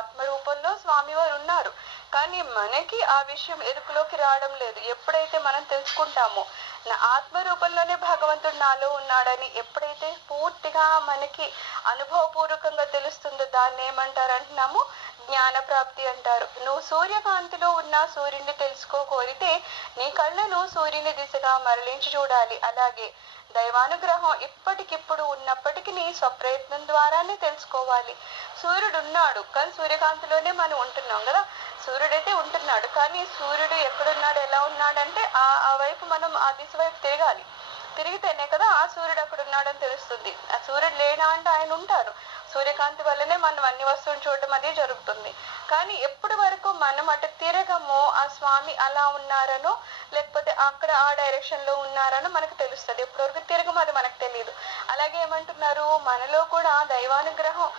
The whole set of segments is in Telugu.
ఆత్మ రూపంలో స్వామివారు ఉన్నారు. కానీ మనకి ఆ విషయం ఎరుకలోకి రావడం లేదు. ఎప్పుడైతే మనం తెలుసుకుంటామో నా ఆత్మ రూపంలోనే భగవంతుడు నాలో ఉన్నాడని ఎప్పుడైతే పూర్తిగా మనకి అనుభవపూర్వకంగా తెలుస్తుందో దాన్ని ఏమంటారు అంటున్నాము, జ్ఞాన ప్రాప్తి అంటారు. నువ్వు సూర్యకాంతిలో ఉన్న సూర్యుడిని తెలుసుకోగోరితే నీ కళ్ళను సూర్యుని దిశగా మరలించి చూడాలి. అలాగే దైవానుగ్రహం ఇప్పటికిప్పుడు ఉన్నప్పటికీ నీ స్వప్రయత్నం ద్వారానే తెలుసుకోవాలి. సూర్యుడు ఉన్నాడు కానీ సూర్యకాంతిలోనే మనం ఉంటున్నాం కదా. సూర్యుడైతే ఉంటున్నాడు కానీ సూర్యుడు ఎక్కడున్నాడు, ఎలా ఉన్నాడంటే ఆ వైపు మనం ఆ దిశ వైపు తిరగాలి. తిరిగితేనే కదా ఆ సూర్యుడు అక్కడ ఉన్నాడని తెలుస్తుంది. ఆ సూర్యుడు లేనా అంటే ఆయన ఉంటారు. సూర్యకాంతి వల్లనే మనం అన్ని వస్తువులు చూడటం అది జరుగుతుంది. కానీ ఎప్పటి వరకు మనం అటు తిరగమో ఆ స్వామి అలా ఉన్నారనో లేకపోతే అక్కడ ఆ డైరెక్షన్ లో ఉన్నారనో మనకు తెలుస్తుంది. ఎప్పటి వరకు తిరగమో అది మనకు తెలియదు. అలాగే ఏమంటున్నారు, మనలో కూడా దైవానుగ్రహం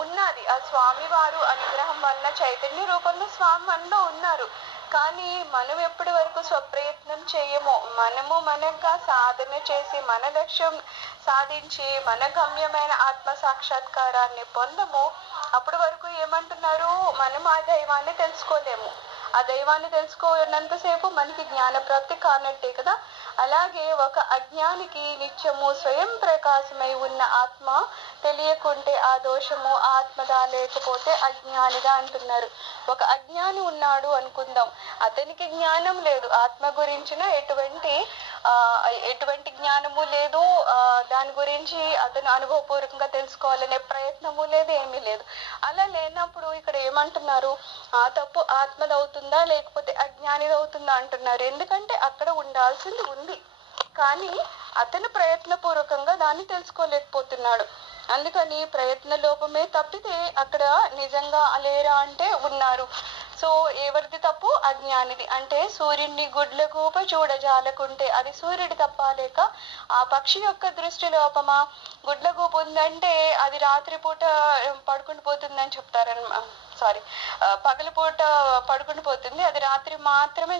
ఉన్నది. ఆ స్వామి వారు అనుగ్రహం వల్ల చైతన్య రూపంలో స్వామి మనలో ఉన్నారు. కానీ మనం ఎప్పటి వరకు స్వప్రయత్నం చేయమో, మనము మనగా సాధన చేసి మన లక్ష్యం సాధించి మన గమ్యమైన ఆత్మ సాక్షాత్కారాన్ని పొందము, అప్పటి వరకు ఏమంటున్నారు, మనం ఆ దైవాన్ని తెలుసుకోలేము. ఆ దైవాన్ని తెలుసుకోనంతసేపు మనకి జ్ఞానప్రాప్తి కానట్టే కదా. అలాగే ఒక అజ్ఞానికి నిత్యము స్వయం ప్రకాశమై ఉన్న ఆత్మ తెలియకుంటే ఆ దోషము ఆత్మదా, లేకపోతే అజ్ఞానిగా అంటున్నారు. ఒక అజ్ఞాని ఉన్నాడు అనుకుందాం, అతనికి జ్ఞానం లేదు, ఆత్మ గురించిన ఎటువంటి జ్ఞానము లేదు, దాని గురించి అతను అనుభవపూర్వకంగా తెలుసుకోవాలనే ప్రయత్నము లేదు, ఏమీ లేదు. అలా లేనప్పుడు ఇక్కడ ఏమంటున్నారు, ఆ తప్పు ఆత్మదవుతుందా లేకపోతే అజ్ఞానిదవుతుందా అంటున్నారు. ఎందుకంటే అక్కడ ఉండాల్సింది ఉంది కానీ అతను ప్రయత్నపూర్వకంగా దాన్ని తెలుసుకోలేకపోతున్నాడు. అందుకని ప్రయత్న లోపమే తప్పితే అక్కడ నిజంగా లేరా అంటే ఉన్నారు. సో ఎవరిది తప్పు, అజ్ఞానిది. అంటే సూర్యుడిని గుడ్ల గూప చూడజాలకుంటే అది సూర్యుడి తప్ప లేక ఆ పక్షి యొక్క దృష్టి లోపమా? గుడ్ల గూప ఉందంటే అది రాత్రిపూట పడుకుని పోతుందని చెప్తారన్నమాట. పగలపూట పడుకుని పోతుంది, అది రాత్రి మాత్రమే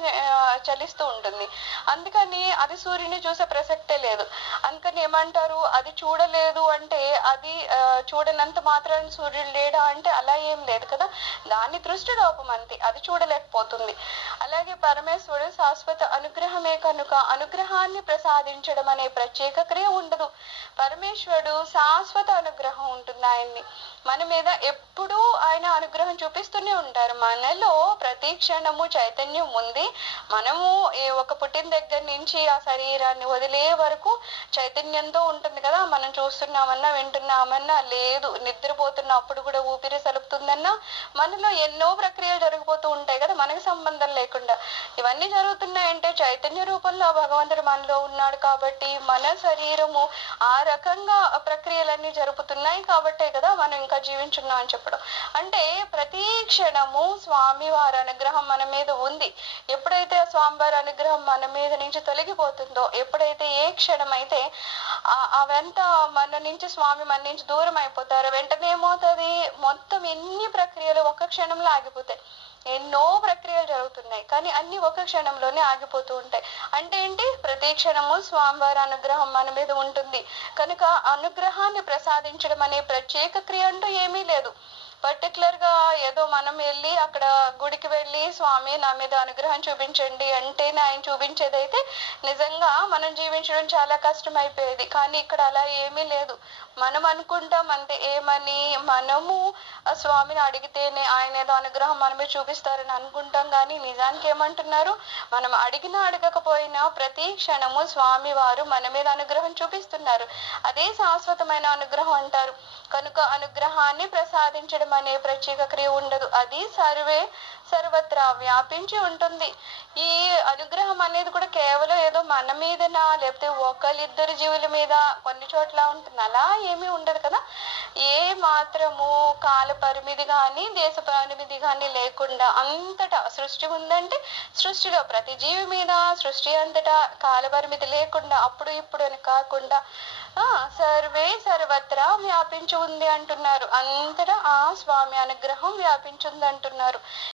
చలిస్తూ ఉంటుంది. అందుకని అది సూర్యుని చూసే ప్రసక్తే లేదు. అందుకని ఏమంటారు, అది చూడలేదు అంటే అది చూడనంత మాత్రాన్ని సూర్యుడు లేడా అంటే అలా ఏం లేదు కదా. దాని దృష్టి లోపం అంతే, అది చూడలేకపోతుంది. అలాగే పరమేశ్వరుడు శాశ్వత అనుగ్రహమే కనుక అనుగ్రహాన్ని ప్రసాదించడం అనే ప్రత్యేక క్రియ ఉండదు. పరమేశ్వరుడు శాశ్వత అనుగ్రహం ఉంటుంది ఆయన్ని మన మీద. ఎప్పుడూ ఆయన అనుగ్రహం చూపిస్తూనే ఉంటారు. మనలో ప్రతి క్షణము చైతన్యం ఉంది. మనము ఒక పుట్టిన దగ్గర నుంచి ఆ శరీరాన్ని వదిలే వరకు చైతన్యంతో ఉంటుంది కదా. మనం చూస్తున్నామన్నా వింటున్నామన్నా లేదు, నిద్రపోతున్నప్పుడు కూడా ఊపిరి సలుపుతుందన్నా మనలో ఎన్నో ప్రక్రియలు జరిగిపోతూ ఉంటాయి కదా, మనకి సంబంధం లేకుండా. ఇవన్నీ జరుగుతున్నాయంటే చైతన్య రూపంలో భగవంతుడు మనలో ఉన్నాడు కాబట్టి మన శరీరము ఆ రకంగా ప్రక్రియలన్నీ జరుపుతున్నాయి కాబట్టే కదా మనం ఇంకా జీవించున్నాం అని చెప్పడం. అంటే ప్రతి క్షణము స్వామి వారి అనుగ్రహం మన మీద ఉంది. ఎప్పుడైతే ఆ స్వామివారి అనుగ్రహం మన మీద నుంచి తొలగిపోతుందో, ఎప్పుడైతే ఏ క్షణం అయితే అవంతా మన నుంచి స్వామి మన నుంచి దూరం అయిపోతారో వెంటనే ఏమవుతుంది, మొత్తం ఎన్ని ప్రక్రియలు ఒక క్షణంలో ఆగిపోతాయి. ఎన్నో ప్రక్రియలు జరుగుతున్నాయి కానీ అన్ని ఒక క్షణంలోనే ఆగిపోతూ ఉంటాయి. అంటే ఏంటి, ప్రతి క్షణము స్వామివారి అనుగ్రహం మన మీద ఉంటుంది కనుక అనుగ్రహాన్ని ప్రసాదించడం అనే ప్రత్యేక క్రియ అంటూ ఏమీ లేదు. పర్టికులర్ గా ఏదో మనం వెళ్ళి అక్కడ గుడికి వెళ్ళి స్వామి నా మీద అనుగ్రహం చూపించండి అంటే ఆయన చూపించేదైతే నిజంగా మనం జీవించడం చాలా కష్టం అయిపోయేది. కానీ ఇక్కడ అలా ఏమీ లేదు. మనం అనుకుంటాం అంతే, ఏమని, మనము ఆ స్వామిని అడిగితేనే ఆయన ఏదో అనుగ్రహం మన మీద చూపిస్తారని అనుకుంటాం. కానీ నిజానికి ఏమంటున్నారు, మనం అడిగినా అడగకపోయినా ప్రతి క్షణము స్వామి వారు మన మీద అనుగ్రహం చూపిస్తున్నారు. అదే శాశ్వతమైన అనుగ్రహం అంటారు. కనుక అనుగ్రహాన్ని ప్రసాదించడం అనే ప్రత్యేక క్రియ ఉండదు, అది సర్వత్రా వ్యాపించి ఉంటుంది. ఈ అనుగ్రహం అనేది కూడా కేవలం ఏదో మన మీదనా లేకపోతే ఒకళ్ళిద్దరు జీవుల మీద కొన్ని చోట్ల ఉంటుంది, అలా ఏమీ ఉండదు కదా. ఏ మాత్రము కాల పరిమితి కానీ దేశ పరిమితి కానీ లేకుండా అంతటా సృష్టి ఉందంటే సృష్టిలో ప్రతి జీవి మీద సృష్టి అంతటా కాల పరిమితి లేకుండా అప్పుడు ఇప్పుడు అని కాకుండా సర్వత్రా వ్యాపించి ఉంది అంటున్నారు. అంతటా ఆ స్వామి అనుగ్రహం వ్యాపించింది అంటున్నారు.